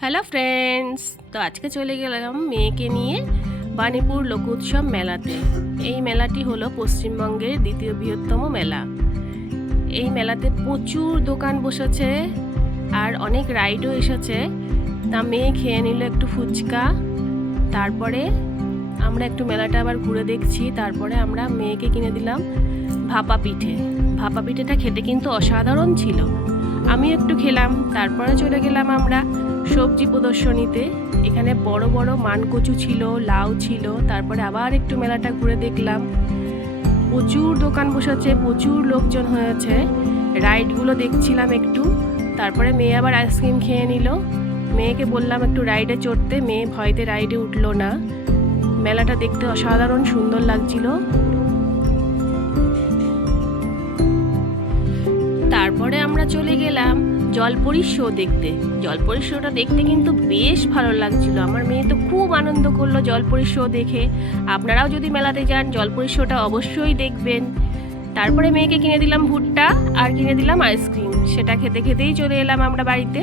Hello friends, তো আজকে চলে গেলাম মেয়েকে নিয়ে বাণীপুর লোক উৎসব মেলাতে। এই মেলাটি হলো পশ্চিমবঙ্গের দ্বিতীয় বৃহত্তম মেলা। এই মেলাতে প্রচুর দোকান বসেছে আর অনেক রাইডও এসেছে। তা মেয়ে খেয়ে নিল একটু ফুচকা, তারপরে আমরা একটু মেলাটা আবার ঘুরে দেখছি। তারপরে আমরা মেয়েকে কিনে দিলাম ভাপা পিঠে। ভাপা পিঠেটা খেতে কিন্তু অসাধারণ ছিল, আমি একটু খেলাম। তারপরে চলে গেলাম আমরা সবজি প্রদর্শনীতে। এখানে বড় বড় মানকচু ছিল, লাউ ছিল। তারপরে আবার একটু মেলাটা ঘুরে দেখলাম। প্রচুর দোকান বসেছে, প্রচুর লোকজন হয়েছে। রাইডগুলো দেখছিলাম একটু। তারপরে মেয়ে আবার আইসক্রিম খেয়ে নিল। মেয়েকে বললাম একটু রাইডে চড়তে, মেয়ে ভয়তে রাইডে উঠলো না। মেলাটা দেখতে অসাধারণ সুন্দর লাগছিল। তারপরে আমরা চলে গেলাম জলপরীর শো দেখতে। জলপরীর শোটা দেখতে কিন্তু বেশ ভালো লাগছিল। আমার মেয়ে তো খুব আনন্দ করলো জলপরীর শো দেখে। আপনারাও যদি মেলাতে যান জলপরীর শোটা অবশ্যই দেখবেন। তারপরে মেয়েকে কিনে দিলাম ভুট্টা আর কিনে দিলাম আইসক্রিম। সেটা খেতে খেতেই চলে এলাম আমরা বাড়িতে।